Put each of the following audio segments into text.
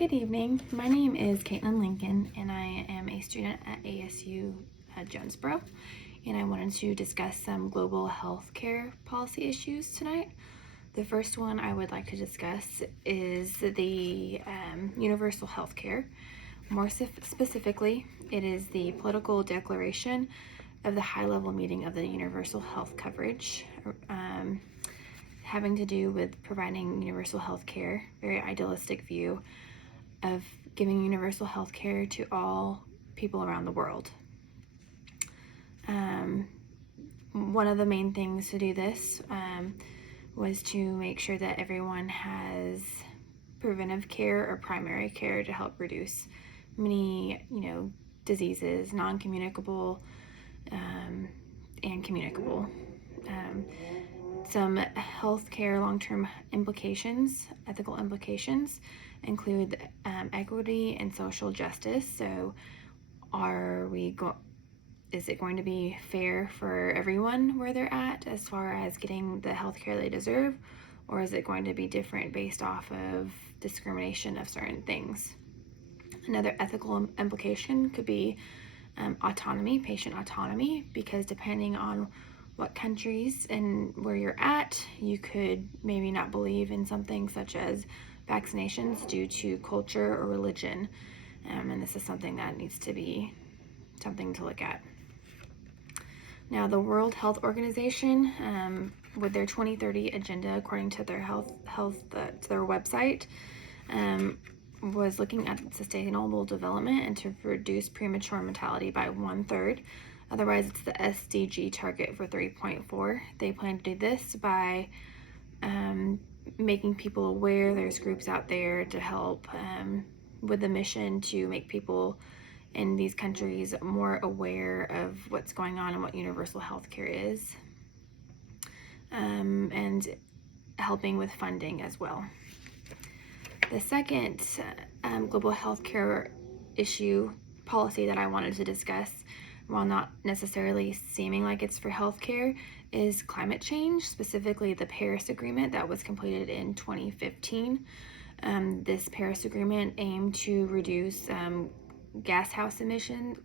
Good evening. My name is Caitlin Lincoln, and I am a student at ASU Jonesboro, and I wanted to discuss some global healthcare policy issues tonight. The first one I would like to discuss is the universal healthcare. More specifically, it is the political declaration of the high-level meeting of the universal health coverage, having to do with providing universal health care, very idealistic view of giving universal health care to all people around the world. One of the main things to do this was to make sure that everyone has preventive care or primary care to help reduce many, diseases, non-communicable and communicable. Some healthcare long-term implications, ethical implications, include equity and social justice. So, is it going to be fair for everyone where they're at as far as getting the healthcare they deserve, or is it going to be different based off of discrimination of certain things? Another ethical implication could be autonomy, patient autonomy, because depending on what countries and where you're at, you could maybe not believe in something such as vaccinations due to culture or religion, and this is something that needs to be something to look at. Now, the World Health Organization, with their 2030 agenda, according to their their website, was looking at sustainable development and to reduce premature mortality by 1/3. Otherwise, it's the SDG target for 3.4. They plan to do this by making people aware. There's groups out there to help with the mission to make people in these countries more aware of what's going on and what universal health care is, and helping with funding as well. The second global healthcare issue policy that I wanted to discuss, while not necessarily seeming like it's for healthcare, is climate change, specifically the Paris Agreement that was completed in 2015. This Paris Agreement aimed to reduce greenhouse emissions,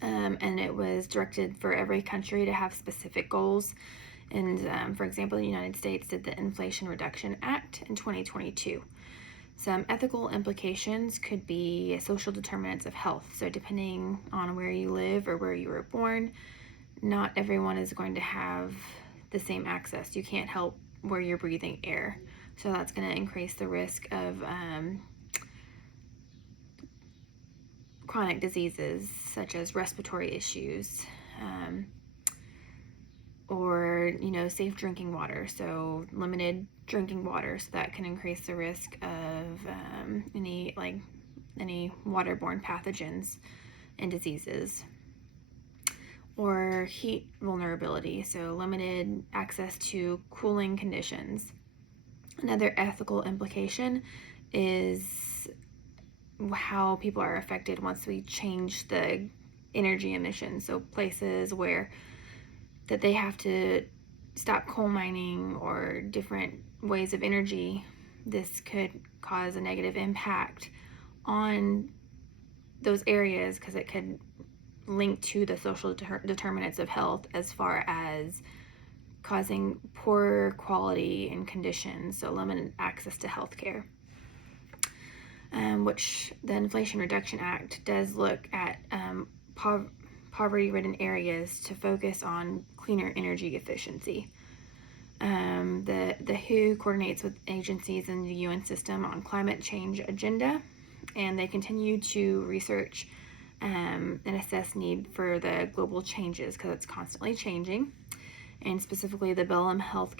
and it was directed for every country to have specific goals. And for example, the United States did the Inflation Reduction Act in 2022. Some ethical implications could be social determinants of health. So depending on where you live or where you were born, not everyone is going to have the same access. You can't help where you're breathing air. So that's going to increase the risk of chronic diseases such as respiratory issues, or safe drinking water. So limited drinking water, so that can increase the risk of any waterborne pathogens and diseases. Or heat vulnerability, so limited access to cooling conditions. Another ethical implication is how people are affected once we change the energy emissions. So places where that they have to stop coal mining or different ways of energy, this could cause a negative impact on those areas because it could link to the social determinants of health as far as causing poor quality and conditions, so limited access to health care. Which the Inflation Reduction Act does look at poverty-ridden areas to focus on cleaner energy efficiency. The WHO coordinates with agencies in the UN system on climate change agenda, and they continue to research and assess need for the global changes because it's constantly changing. And specifically, the Belém Health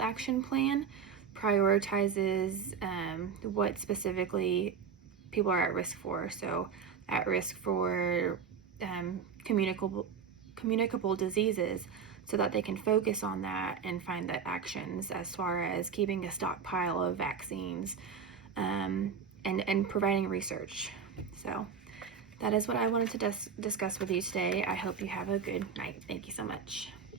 Action Plan prioritizes what specifically people are at risk for. So, at risk for communicable diseases, so that they can focus on that and find the actions as far as keeping a stockpile of vaccines and providing research. So, that is what I wanted to discuss with you today. I hope you have a good night. Thank you so much.